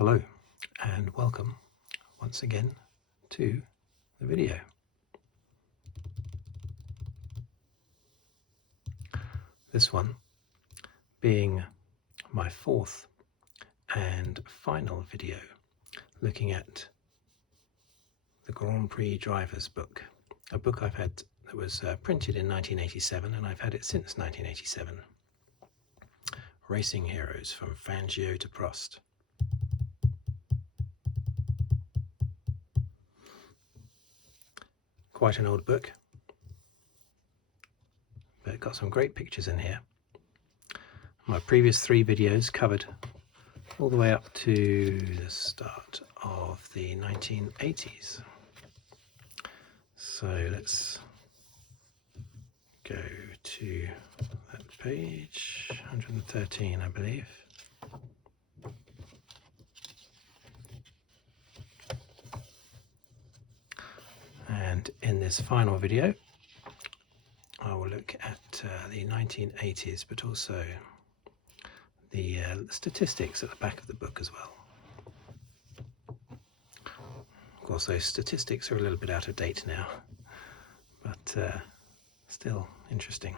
Hello and welcome once again to the video. This one being my fourth and final video looking at the Grand Prix Drivers book, a book I've had that was printed in 1987 and I've had it since 1987. Racing Heroes from Fangio to Prost. Quite an old book, but it got some great pictures in here. My previous three videos covered all the way up to the start of the 1980s. So let's go to that page, 113 I believe. And in this final video I will look at the 1980s, but also the statistics at the back of the book as well. Of course those statistics are a little bit out of date now, but still interesting.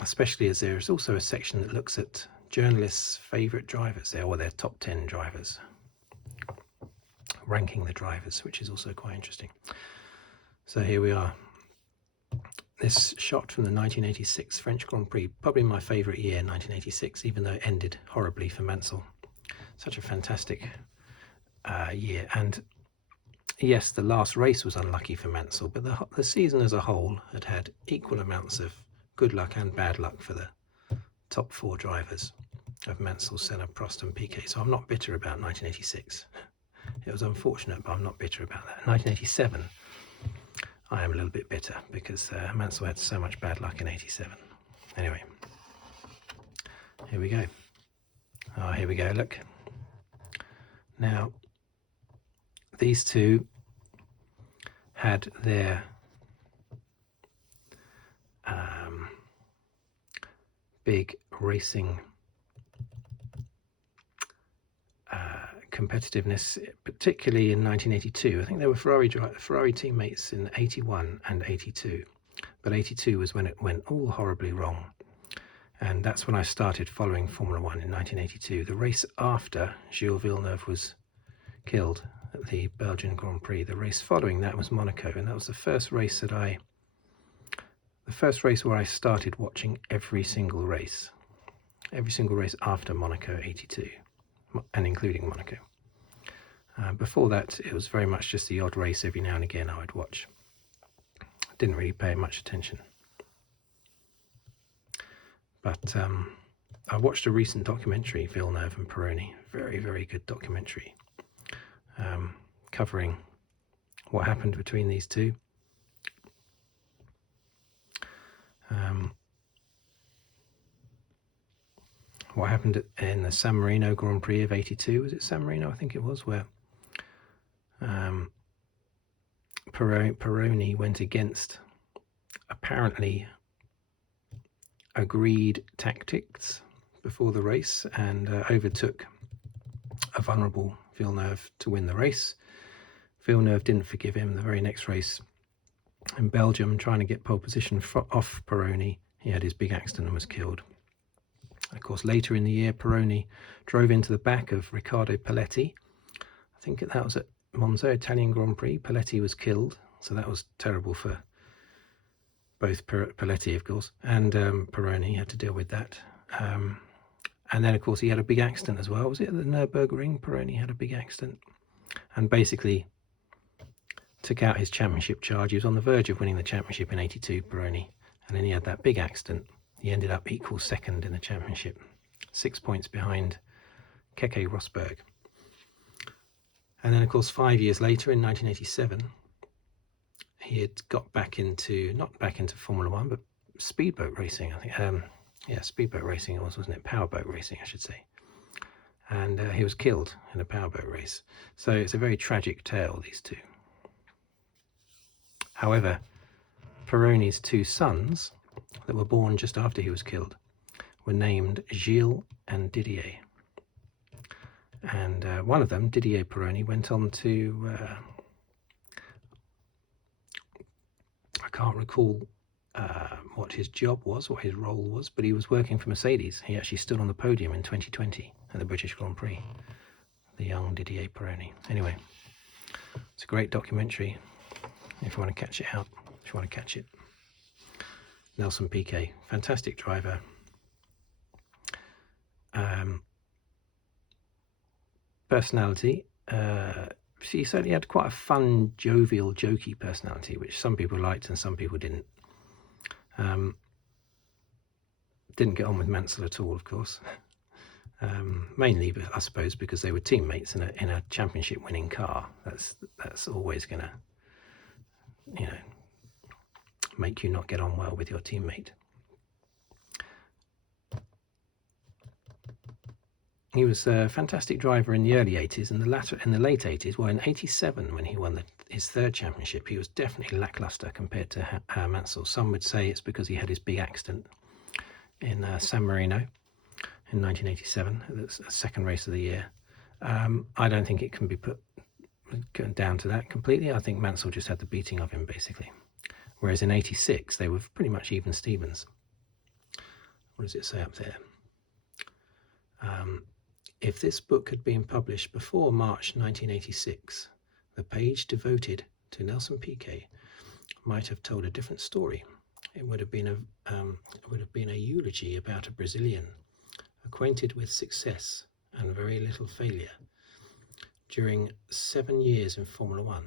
Especially as there is also a section that looks at journalists' favourite drivers, or their top 10 drivers, ranking the drivers, which is also quite interesting. So here we are. This shot from the 1986 French Grand Prix, probably my favourite year, 1986, even though it ended horribly for Mansell. Such a fantastic year. And yes, the last race was unlucky for Mansell, but the season as a whole had had equal amounts of good luck and bad luck for the top four drivers of Mansell, Senna, Prost and Piquet. So I'm not bitter about 1986. It was unfortunate, but I'm not bitter about that. 1987, I am a little bit bitter because Mansell had so much bad luck in 87. Anyway, here we go. Oh, here we go, look. Now, these two had their big racing competitiveness, particularly in 1982. I think they were Ferrari teammates in 81 and 82, but 82 was when it went all horribly wrong, and that's when I started following Formula One in 1982. The race after Gilles Villeneuve was killed at the Belgian Grand Prix, the race following that was Monaco, and that was the first race where I started watching every single race after Monaco 82, and including Monaco. Before that, it was very much just the odd race every now and again I would watch. Didn't really pay much attention. But I watched a recent documentary, Villeneuve and Pironi, very, very good documentary, covering what happened between these two. What happened in the San Marino Grand Prix of 82, was it San Marino? I think it was, where Pironi went against apparently agreed tactics before the race and overtook a vulnerable Villeneuve to win the race. Villeneuve didn't forgive him. The very next race in Belgium, trying to get pole position off Pironi, he had his big accident and was killed. Of course, later in the year, Pironi drove into the back of Riccardo Paletti. I think that was at Mansell Italian Grand Prix. Paletti was killed, so that was terrible for both Paletti, of course, and Pironi had to deal with that. And then, of course, he had a big accident as well. Was it at the Nürburgring? Pironi had a big accident and basically took out his championship charge. He was on the verge of winning the championship in 82, Pironi, and then he had that big accident. He ended up equal second in the championship, 6 points behind Keke Rosberg. And then, of course, 5 years later, in 1987, he had got back into, not back into Formula One, but speedboat racing, I think. Yeah, speedboat racing it was, wasn't it? Powerboat racing, I should say. And he was killed in a powerboat race. So it's a very tragic tale, these two. However, Pironi's two sons that were born just after he was killed were named Gilles and Didier. And one of them, Didier Pironi, went on to, I can't recall what his job was, what his role was, but he was working for Mercedes. He actually stood on the podium in 2020 at the British Grand Prix, the young Didier Pironi. Anyway, it's a great documentary if you want to catch it out, if you want to catch it. Nelson Piquet, fantastic driver. Personality, he certainly had quite a fun, jovial, jokey personality, which some people liked and some people didn't. Didn't get on with Mansell at all, of course. Mainly, I suppose, because they were teammates in a championship-winning car. That's always going to, make you not get on well with your teammate. He was a fantastic driver in the early 80s and in the late 80s. Well, in 87, when he won his third championship, he was definitely lackluster compared to Mansell. Some would say it's because he had his big accident in San Marino in 1987, the second race of the year. I don't think it can be put down to that completely. I think Mansell just had the beating of him, basically. Whereas in 86, they were pretty much even Stevens. What does it say up there? If this book had been published before March 1986, the page devoted to Nelson Piquet might have told a different story. It would have been a eulogy about a Brazilian acquainted with success and very little failure. During 7 years in Formula One,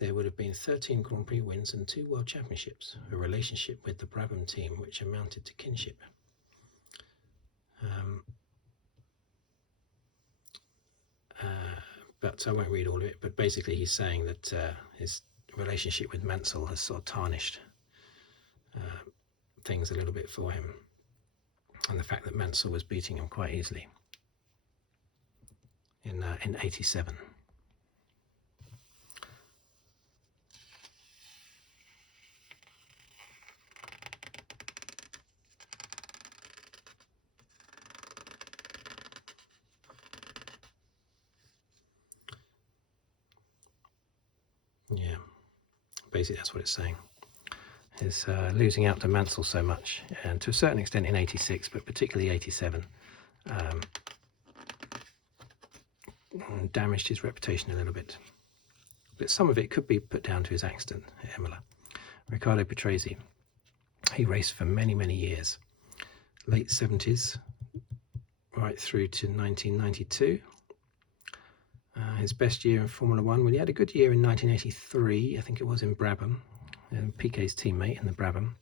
there would have been 13 Grand Prix wins and 2 World Championships, a relationship with the Brabham team which amounted to kinship. But I won't read all of it, but basically he's saying that his relationship with Mansell has sort of tarnished things a little bit for him, and the fact that Mansell was beating him quite easily in 87. Yeah, basically that's what it's saying. Is losing out to Mansell so much, and to a certain extent in 86, but particularly 87, damaged his reputation a little bit. But some of it could be put down to his accident at Imola. Riccardo Patrese, he raced for many, many years, late 70s, right through to 1992. His best year in Formula One, well, he had a good year in 1983, I think it was, in Brabham, Piquet's teammate in the Brabham.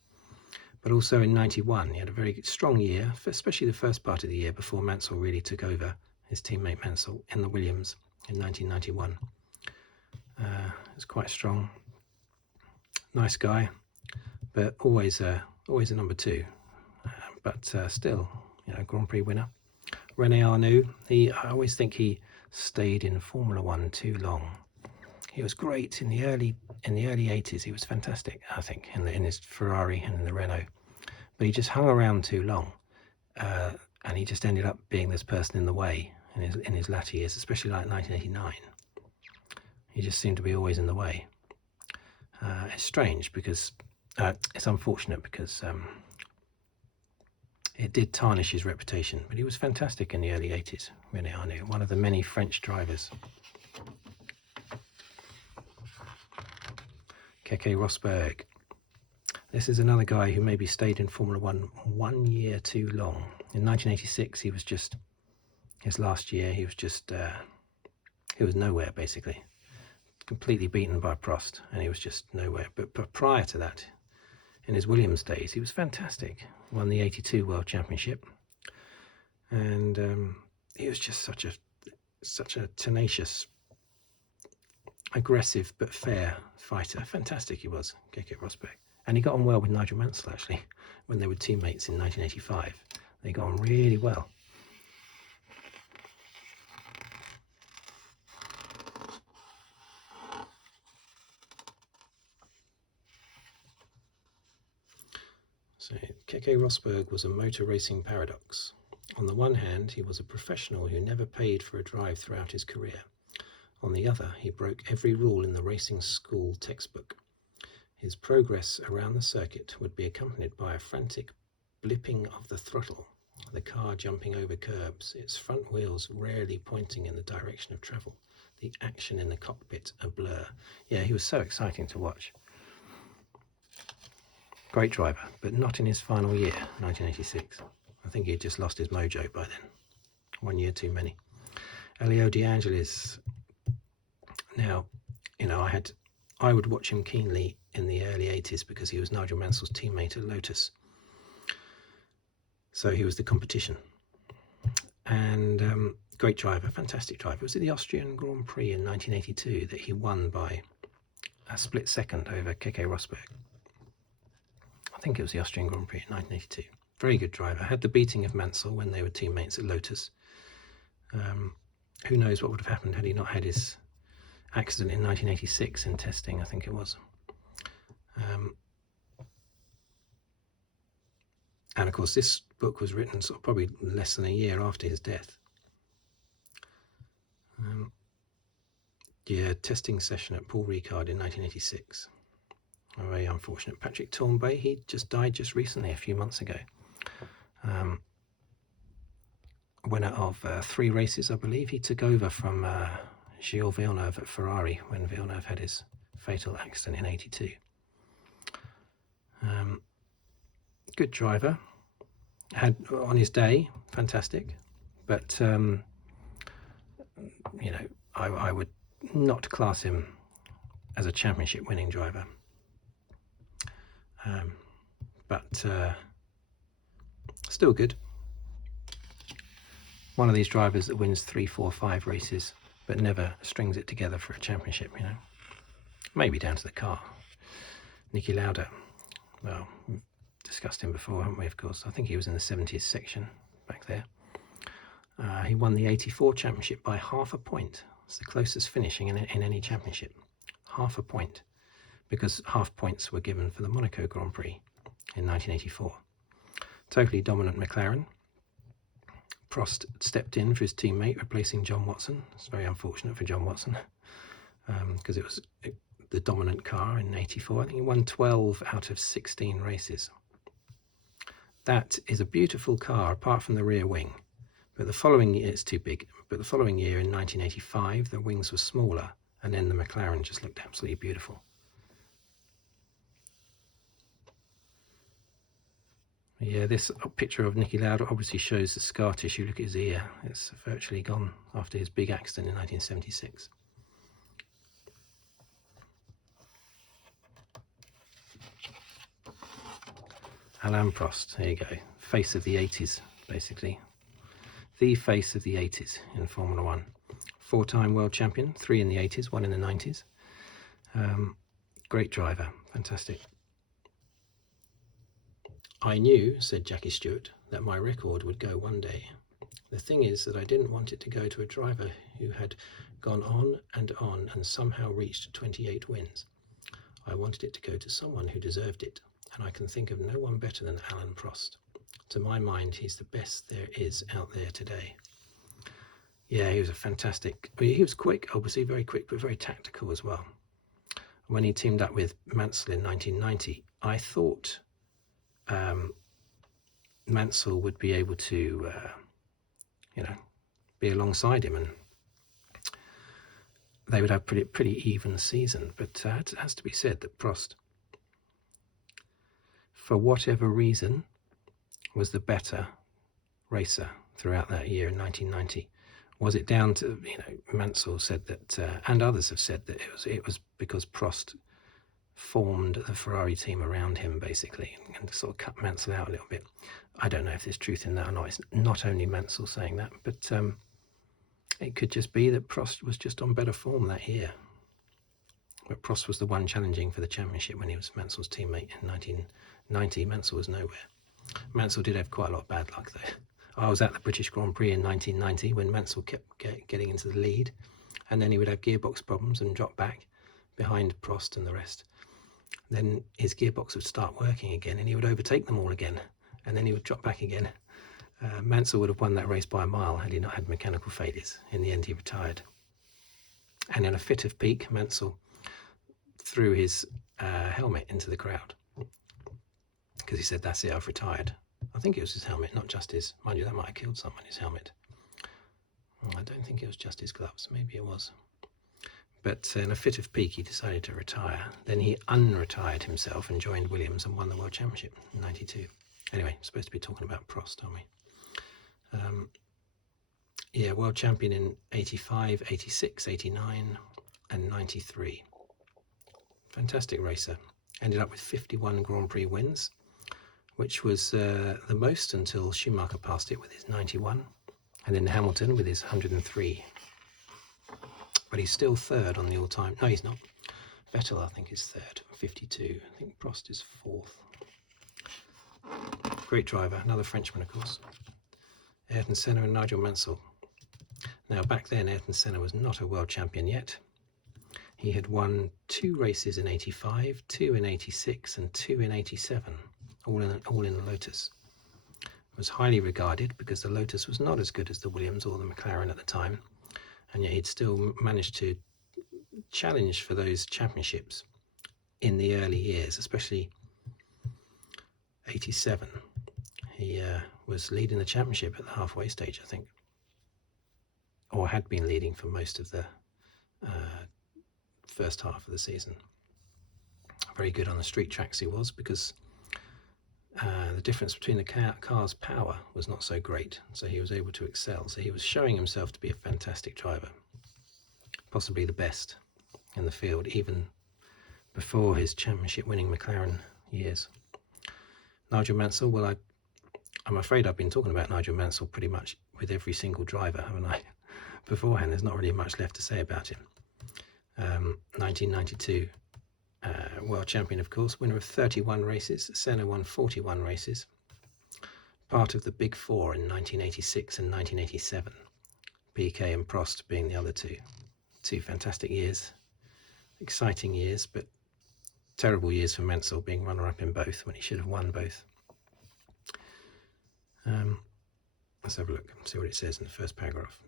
But also in 91, he had a very strong year, especially the first part of the year before Mansell really took over, his teammate Mansell, in the Williams in 1991. It was quite strong. Nice guy, but always a number 2. But still, Grand Prix winner. René Arnoux, I always think he stayed in Formula One too long. He was great in the early 80s. He was fantastic, I think, in his Ferrari and in the Renault. But he just hung around too long, and he just ended up being this person in the way in his latter years, especially like 1989. He just seemed to be always in the way. It's strange because it's unfortunate because it did tarnish his reputation. But he was fantastic in the early 80s. René Arnoux, one of the many French drivers. Keke Rosberg. This is another guy who maybe stayed in Formula One 1 year too long. In 1986, he was just, his last year, he was nowhere, basically. Completely beaten by Prost, and he was just nowhere. But prior to that, in his Williams days, he was fantastic. Won the 82 World Championship. And he was just such a tenacious, aggressive but fair fighter. Fantastic he was, Keke Rosberg. And he got on well with Nigel Mansell, actually, when they were teammates in 1985. They got on really well. So Keke Rosberg was a motor racing paradox. On the one hand, he was a professional who never paid for a drive throughout his career. On the other, he broke every rule in the racing school textbook. His progress around the circuit would be accompanied by a frantic blipping of the throttle, the car jumping over curbs, its front wheels rarely pointing in the direction of travel, the action in the cockpit a blur. Yeah, he was so exciting to watch. Great driver, but not in his final year, 1986. I think he had just lost his mojo by then. 1 year too many. Elio De Angelis. Now, you know, I would watch him keenly in the early 80s because he was Nigel Mansell's teammate at Lotus. So he was the competition. And great driver, fantastic driver. It was at the Austrian Grand Prix in 1982 that he won by a split second over Keke Rosberg. I think it was the Austrian Grand Prix in 1982. Very good driver. Had the beating of Mansell when they were teammates at Lotus. Who knows what would have happened had he not had his accident in 1986 in testing, I think it was. And of course, this book was written sort of probably less than a year after his death. Yeah, testing session at Paul Ricard in 1986. Very unfortunate. Patrick Tournbay, he just died just recently, a few months ago. Winner of 3 races, I believe. He took over from Gilles Villeneuve at Ferrari when Villeneuve had his fatal accident in 82. Good driver. Had on his day, fantastic. But, you know, I would not class him as a championship winning driver. But still good. One of these drivers that wins 3, 4, 5 races but never strings it together for a championship, you know. Maybe down to the car. Niki Lauda. Well, we've discussed him before, haven't we, of course. I think he was in the 70s section back there. He won the 84 championship by half a point. It's the closest finishing in any championship. Half a point. Because half points were given for the Monaco Grand Prix in 1984. Totally dominant McLaren. Prost stepped in for his teammate, replacing John Watson. It's very unfortunate for John Watson because it was the dominant car in 84. I think he won 12 out of 16 races. That is a beautiful car, apart from the rear wing. But the following year, it's too big. But the following year, in 1985, the wings were smaller, and then the McLaren just looked absolutely beautiful. Yeah, this picture of Niki Lauda obviously shows the scar tissue. Look at his ear. It's virtually gone after his big accident in 1976. Alain Prost, there you go. Face of the 80s, basically. The face of the 80s in Formula One. 4-time world champion, 3 in the 80s, 1 in the 90s. Great driver, fantastic. I knew, said Jackie Stewart, that my record would go one day. The thing is that I didn't want it to go to a driver who had gone on and somehow reached 28 wins. I wanted it to go to someone who deserved it, and I can think of no one better than Alain Prost. To my mind, he's the best there is out there today. Yeah, he was a fantastic... He was quick, obviously, very quick, but very tactical as well. When he teamed up with Mansell in 1990, I thought... Mansell would be able to, you know, be alongside him, and they would have pretty even season. But it has to be said that Prost, for whatever reason, was the better racer throughout that year in 1990. Was it down to, you know, Mansell said that, and others have said that it was because Prost formed the Ferrari team around him, basically, and sort of cut Mansell out a little bit. I don't know if there's truth in that or not. It's not only Mansell saying that, but it could just be that Prost was just on better form that year. But Prost was the one challenging for the championship when he was Mansell's teammate in 1990. Mansell was nowhere. Mansell did have quite a lot of bad luck, though. I was at the British Grand Prix in 1990 when Mansell kept getting into the lead, and then he would have gearbox problems and drop back behind Prost and the rest. Then his gearbox would start working again and he would overtake them all again, and then he would drop back again. Mansell would have won that race by a mile had he not had mechanical failures. In the end, he retired. And in a fit of pique, Mansell threw his helmet into the crowd because he said, "That's it, I've retired." I think it was his helmet, not just his. Mind you, that might have killed someone, his helmet. I don't think it was just his gloves. Maybe it was. But in a fit of pique, he decided to retire. Then he unretired himself and joined Williams and won the World Championship in '92. Anyway, supposed to be talking about Prost, aren't we? Yeah, world champion in 85, 86, 89 and 93. Fantastic racer. Ended up with 51 Grand Prix wins, which was the most until Schumacher passed it with his 91, and then Hamilton with his 103. But he's still third on the all-time. No, he's not. Vettel, I think, is third, 52. I think Prost is fourth. Great driver, another Frenchman, of course. Ayrton Senna and Nigel Mansell. Now, back then, Ayrton Senna was not a world champion yet. He had won 2 races in 85, 2 in 86, and 2 in 87, all in the Lotus. It was highly regarded because the Lotus was not as good as the Williams or the McLaren at the time, and yet he'd still managed to challenge for those championships in the early years, especially 87. He was leading the championship at the halfway stage, I think, or had been leading for most of the first half of the season. Very good on the street tracks he was, because the difference between the car's power was not so great, so he was able to excel. So he was showing himself to be a fantastic driver, possibly the best in the field, even before his championship winning McLaren years. Nigel Mansell, well, I'm afraid I've been talking about Nigel Mansell pretty much with every single driver, haven't I? Beforehand, there's not really much left to say about him. 1992 world champion, of course, winner of 31 races. Senna won 41 races, part of the Big Four in 1986 and 1987. Piquet and Prost being the other two fantastic years, exciting years, but terrible years for Mansell, being runner-up in both when he should have won both. Let's have a look and see what it says in the first paragraph.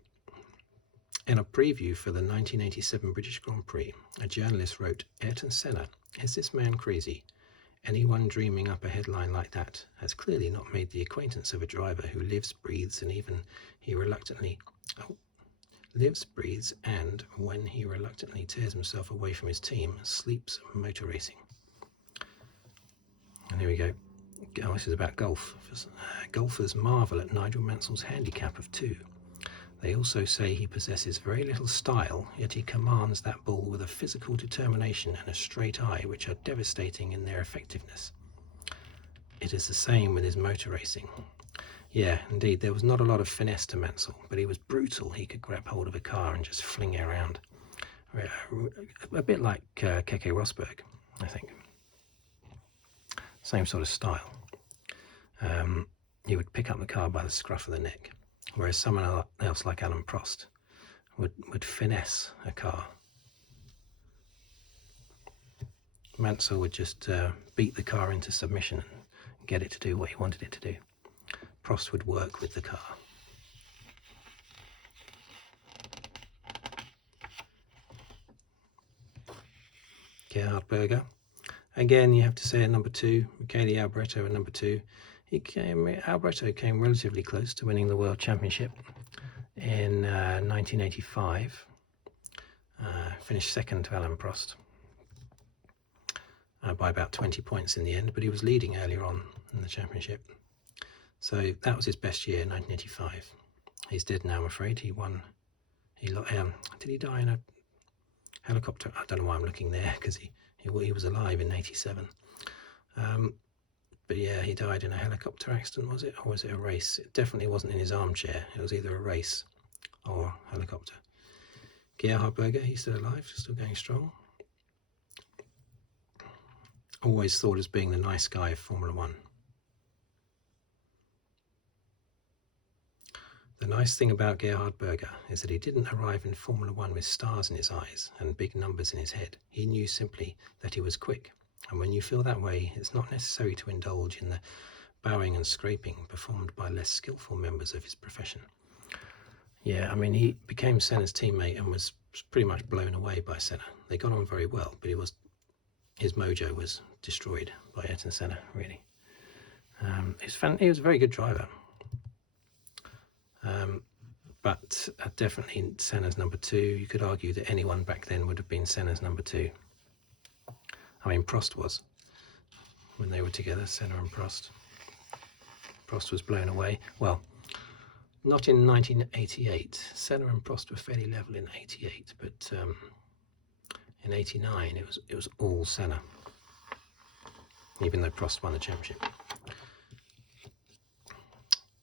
In a preview for the 1987 British Grand Prix, a journalist wrote, "Ayrton Senna, is this man crazy? Anyone dreaming up a headline like that has clearly not made the acquaintance of a driver who lives, breathes, and when he reluctantly tears himself away from his team, sleeps motor racing." And here we go. Oh, this is about golf. Golfers marvel at Nigel Mansell's handicap of 2. They also say he possesses very little style, yet he commands that ball with a physical determination and a straight eye which are devastating in their effectiveness. It is the same with his motor racing. Yeah, indeed, there was not a lot of finesse to Mansell, but he was brutal. He could grab hold of a car and just fling it around. A bit like Keke Rosberg, I think. Same sort of style. He would pick up the car by the scruff of the neck, whereas someone else like Alain Prost would finesse a car. Mansell would just beat the car into submission and get it to do what he wanted it to do. Prost would work with the car. Gerhard Berger. Again, you have to say at number 2, Michele Alboreto at number 2. Alboreto came relatively close to winning the World Championship in 1985. Finished second to Alain Prost by about 20 points in the end, but he was leading earlier on in the championship. So that was his best year, 1985. He's dead now, I'm afraid. Did he die in a helicopter? I don't know why I'm looking there, because he was alive in 87. But yeah, he died in a helicopter accident, was it? Or was it a race? It definitely wasn't in his armchair. It was either a race or a helicopter. Gerhard Berger, he's still alive, still going strong. Always thought as being the nice guy of Formula One. The nice thing about Gerhard Berger is that he didn't arrive in Formula One with stars in his eyes and big numbers in his head. He knew simply that he was quick. And when you feel that way, it's not necessary to indulge in the bowing and scraping performed by less skillful members of his profession. Yeah, I mean, he became Senna's teammate and was pretty much blown away by Senna. They got on very well, but his mojo was destroyed by Ayrton Senna, really. He was a very good driver. But definitely Senna's number 2. You could argue that anyone back then would have been Senna's number 2. I mean, Prost was, when they were together, Senna and Prost. Prost was blown away. Well, not in 1988. Senna and Prost were fairly level in 88, but in 89 it was all Senna, even though Prost won the championship.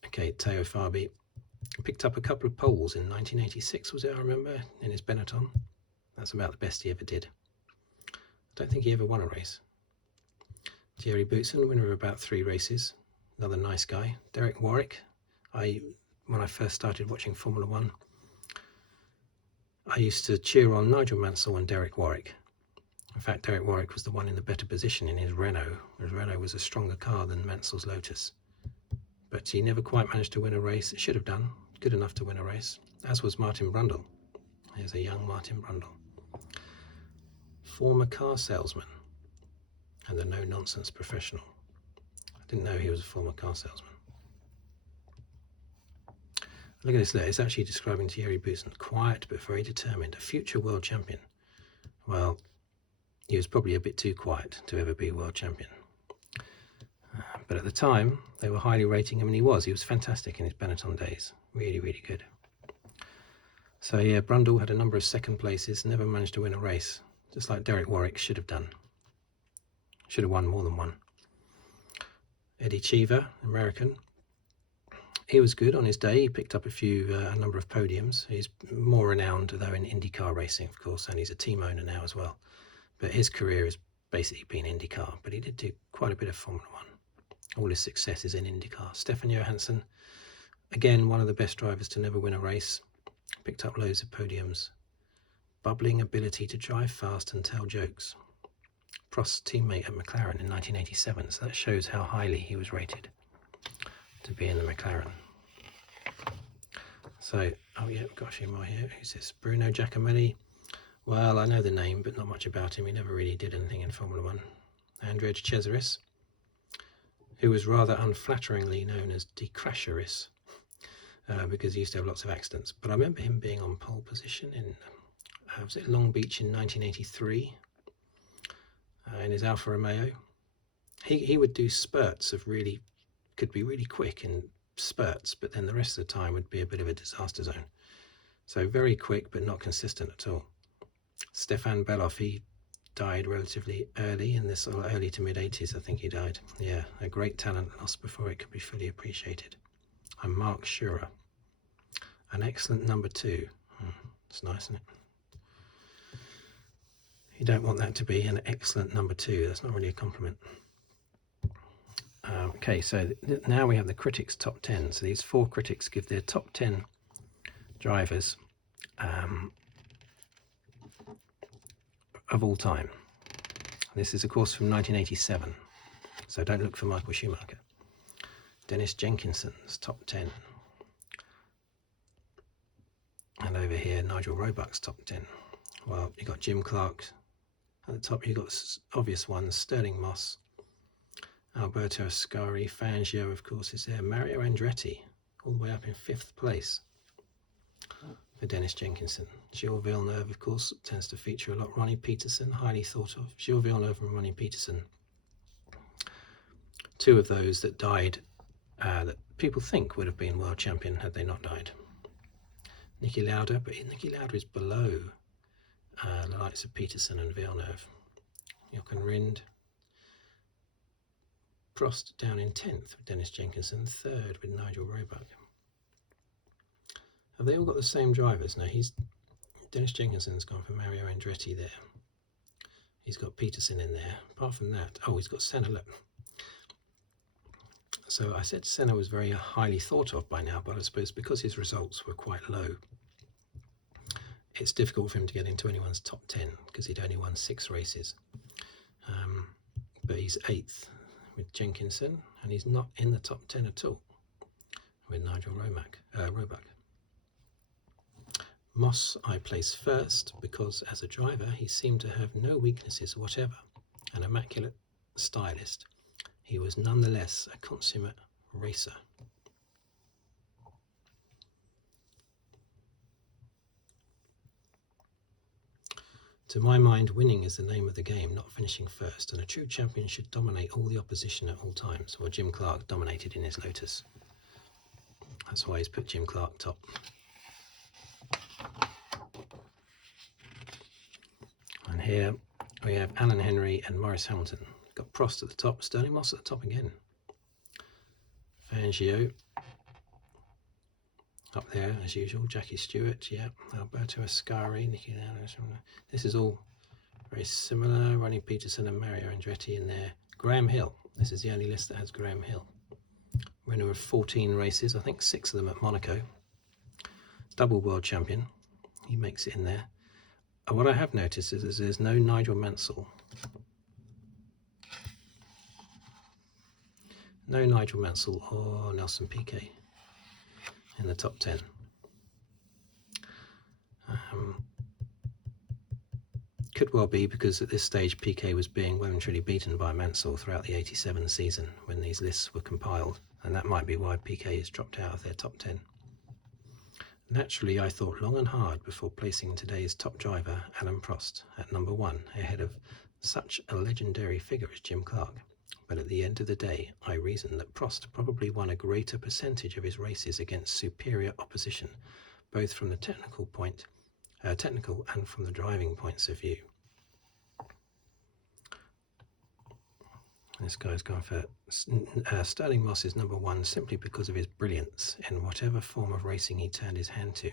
Okay, Teo Fabi picked up a couple of poles in 1986, was it, I remember, in his Benetton. That's about the best he ever did. I don't think he ever won a race. Thierry Boutsen, winner of about 3 races, another nice guy. Derek Warwick, when I first started watching Formula 1, I used to cheer on Nigel Mansell and Derek Warwick. In fact, Derek Warwick was the one in the better position in his Renault. His Renault was a stronger car than Mansell's Lotus. But he never quite managed to win a race. It should have done. Good enough to win a race. As was Martin Brundle. Here's a young Martin Brundle. Former car salesman and a no-nonsense professional. I didn't know he was a former car salesman. Look at this letter. It's actually describing Thierry Boutsen. Quiet but very determined. A future world champion. Well, he was probably a bit too quiet to ever be world champion. But at the time, they were highly rating him, and he was fantastic in his Benetton days. Really, really good. So yeah, Brundle had a number of second places, never managed to win a race, just like Derek Warwick should have done. Should have won more than one. Eddie Cheever, American. He was good on his day. He picked up a number of podiums. He's more renowned, though, in IndyCar racing, of course, and he's a team owner now as well. But his career has basically been IndyCar, but he did do quite a bit of Formula 1. All his success is in IndyCar. Stefan Johansson, again, one of the best drivers to never win a race. Picked up loads of podiums. Bubbling ability to drive fast and tell jokes. Prost's teammate at McLaren in 1987, so that shows how highly he was rated to be in the McLaren. So, oh yeah, we've got a few more here. Who's this? Bruno Giacomelli. Well, I know the name, but not much about him. He never really did anything in Formula 1. Andrej Cesaris, who was rather unflatteringly known as De Crasheris, because he used to have lots of accidents. But I remember him being on pole position in, was it Long Beach in 1983, in his Alfa Romeo. He would do spurts of could be really quick in spurts, but then the rest of the time would be a bit of a disaster zone. So very quick, but not consistent at all. Stefan Beloff, he died relatively early in this, or early to mid-80s, I think he died. Yeah, a great talent lost before it could be fully appreciated. And Mark Schurer, an excellent number 2. It's nice, isn't it? You don't want that to be an excellent number 2. That's not really a compliment. Okay, so now we have the critics' top 10. So these 4 critics give their top 10 drivers of all time. This is, of course, from 1987, so don't look for Michael Schumacher. Dennis Jenkinson's top 10. And over here, Nigel Roebuck's top 10. Well, you've got Jim Clark at the top. You've got obvious ones: Sterling Moss, Alberto Ascari, Fangio, of course, is there. Mario Andretti, all the way up in 5th place for Dennis Jenkinson. Gilles Villeneuve, of course, tends to feature a lot. Ronnie Peterson, highly thought of. Gilles Villeneuve and Ronnie Peterson, 2 of those that died, that people think would have been world champion had they not died. Niki Lauda, but Niki Lauda is below the likes of Peterson and Villeneuve. Jochen Rindt. Prost down in 10th with Dennis Jenkinson, 3rd with Nigel Roebuck. Have they all got the same drivers? No, Dennis Jenkinson's gone for Mario Andretti there. He's got Peterson in there. Apart from that, he's got Senna. Look. So I said Senna was very highly thought of by now, but I suppose because his results were quite low, it's difficult for him to get into anyone's top 10 because he'd only won 6 races. But he's 8th with Jenkinson, and he's not in the top 10 at all with Nigel Roebuck. Moss I place first because as a driver he seemed to have no weaknesses whatever, an immaculate stylist. He was nonetheless a consummate racer. To my mind, winning is the name of the game, not finishing first, and a true champion should dominate all the opposition at all times. Well, Jim Clark dominated in his Lotus. That's why he's put Jim Clark top. And here we have Alan Henry and Maurice Hamilton. We've got Prost at the top, Sterling Moss at the top again. Fangio up there as usual, Jackie Stewart, yeah, Alberto Ascari, Niki. This is all very similar. Ronnie Peterson and Mario Andretti in there. Graham Hill, this is the only list that has Graham Hill. Winner of 14 races, I think 6 of them at Monaco. Double world champion, he makes it in there. And what I have noticed is there's no Nigel Mansell. No Nigel Mansell or Nelson Piquet in the top 10. Could well be because at this stage Piquet was being well and truly beaten by Mansell throughout the 87 season when these lists were compiled, and that might be why Piquet has dropped out of their top 10. Naturally, I thought long and hard before placing today's top driver, Alain Prost, at number 1, ahead of such a legendary figure as Jim Clark. But at the end of the day, I reasoned that Prost probably won a greater percentage of his races against superior opposition, both from the technical and from the driving points of view. This guy's gone for Sterling Moss is number 1 simply because of his brilliance in whatever form of racing he turned his hand to.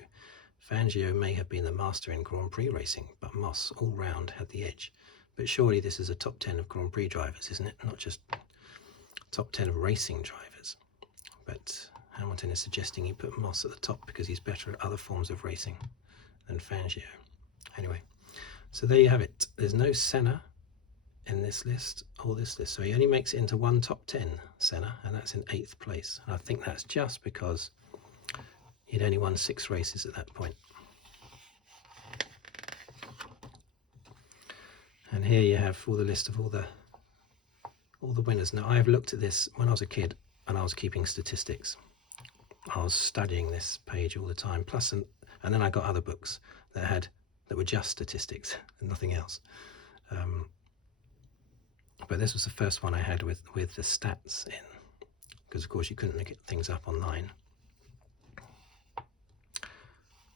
Fangio may have been the master in Grand Prix racing, but Moss all round had the edge. But surely this is a top 10 of Grand Prix drivers, isn't it? Not just top 10 of racing drivers. But Hamilton is suggesting he put Moss at the top because he's better at other forms of racing than Fangio. Anyway, so there you have it. There's no Senna in this list or this list, so he only makes it into one top 10, Senna, and that's in 8th place. And I think that's just because he'd only won 6 races at that point. And here you have all the list of all the winners. Now, I have looked at this when I was a kid and I was keeping statistics. I was studying this page all the time. Plus, and then I got other books that were just statistics and nothing else. But this was the first one I had with the stats in, because of course you couldn't look at things up online.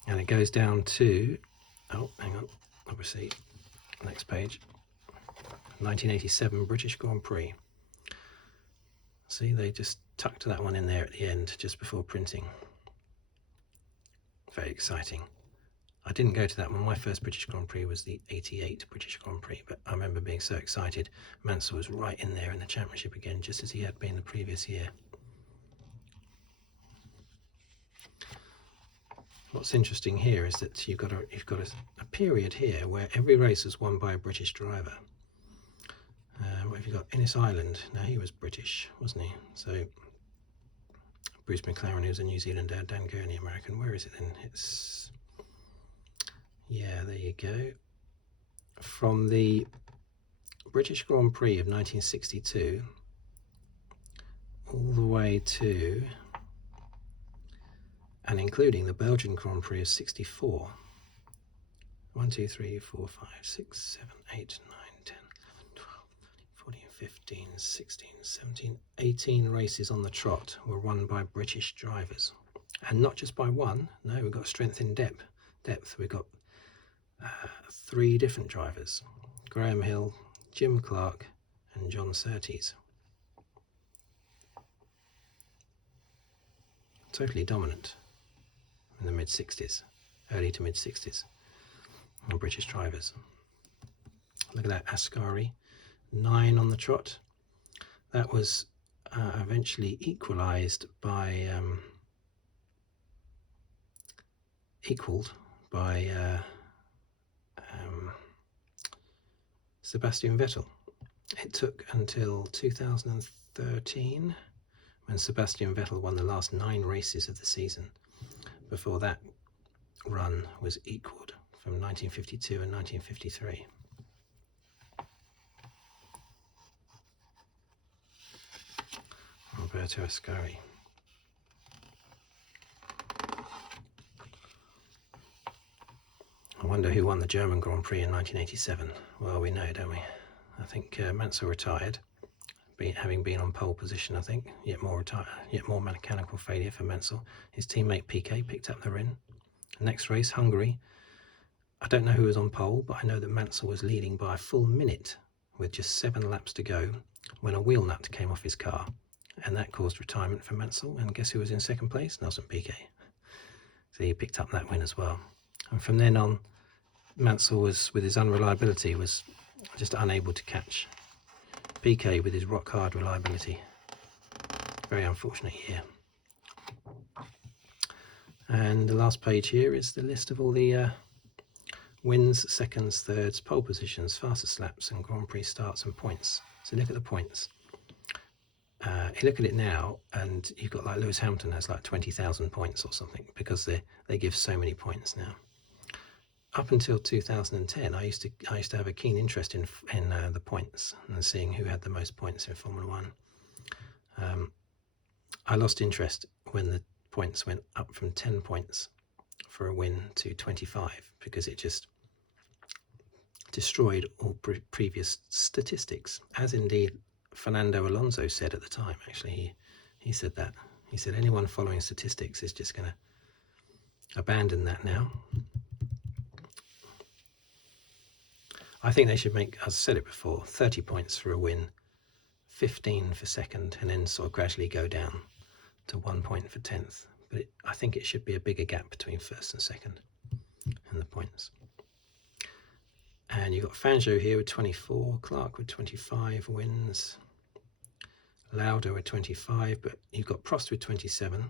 And it goes down to, oh, hang on, obviously, next page, 1987 British Grand Prix. See, they just tucked that one in there at the end, just before printing. Very exciting. I didn't go to that one. My first British Grand Prix was the 88 British Grand Prix, but I remember being so excited. Mansell was right in there in the championship again, just as he had been the previous year. What's interesting here is that you've got a period here where every race was won by a British driver. What have you got? Innes Island. Now he was British, wasn't he? So Bruce McLaren, who was a New Zealander, Dan Gurney, American. Where is it then? It's, yeah, there you go. From the British Grand Prix of 1962 all the way to and including the Belgian Grand Prix of 64. 1, 2, 3, 4, 5, 6, 7, 8, 9, 10, 11, 12, 14, 15, 16, 17, 18 races on the trot were won by British drivers. And not just by one, no, we've got strength in depth. We've got 3 different drivers: Graham Hill, Jim Clark and John Surtees. Totally dominant in the mid-60s, early to mid-60s, on British drivers. Look at that, Ascari, 9 on the trot. That was eventually equalled by Sebastian Vettel it took until 2013 when Sebastian Vettel won the last 9 races of the season before that run was equalled from 1952 and 1953. Roberto Ascari. I wonder who won the German Grand Prix in 1987. Well, we know, don't we? I think Mansell retired, having been on pole position, I think. Yet more mechanical failure for Mansell. His teammate Piquet picked up the win. Next race, Hungary. I don't know who was on pole, but I know that Mansell was leading by a full minute with just 7 laps to go when a wheel nut came off his car. And that caused retirement for Mansell. And guess who was in second place? Nelson Piquet. So he picked up that win as well. And from then on, Mansell was, with his unreliability, was just unable to catch Piquet with his rock hard reliability. Very unfortunate year. And the last page here is the list of all the wins, seconds, thirds, pole positions, fastest laps, and Grand Prix starts and points. So look at the points. You look at it now, and you've got like Lewis Hamilton has like 20,000 points or something because they give so many points now. Up until 2010, I used to have a keen interest in the points and seeing who had the most points in Formula One. I lost interest when the points went up from 10 points for a win to 25 because it just destroyed all previous statistics, as indeed Fernando Alonso said at the time. Actually, he said that. He said anyone following statistics is just going to abandon that now. I think they should make, as I said it before, 30 points for a win, 15 for second, and then sort of gradually go down to 1 point for 10th. But I think it should be a bigger gap between first and second in the points. And you've got Fangio here with 24, Clark with 25 wins, Lauda with 25, but you've got Prost with 27.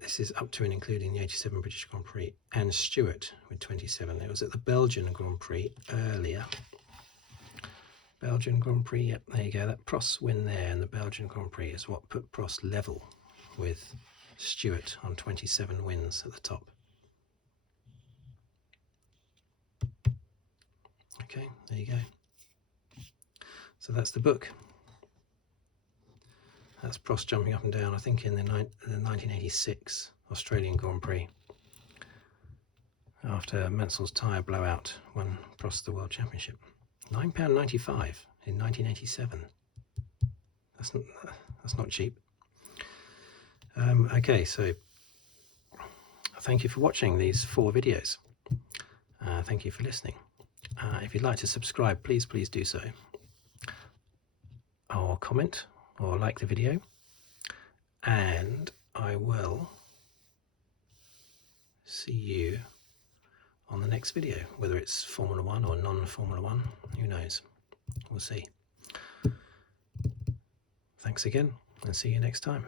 This is up to and including the 87 British Grand Prix, and Stewart with 27. It was at the Belgian Grand Prix earlier. Belgian Grand Prix, yep, there you go. That Prost win there in the Belgian Grand Prix is what put Prost level with Stewart on 27 wins at the top. Okay, there you go. So that's the book. That's Prost jumping up and down, I think in the 1986 Australian Grand Prix. After Mansell's tyre blowout, won Prost the World Championship. £9.95 in 1987. That's not cheap. Okay, so thank you for watching these 4 videos. Thank you for listening. If you'd like to subscribe, please do so. Or comment or like the video, and I will see you on the next video, whether it's Formula 1 or non-Formula 1, who knows, we'll see. Thanks again, and see you next time.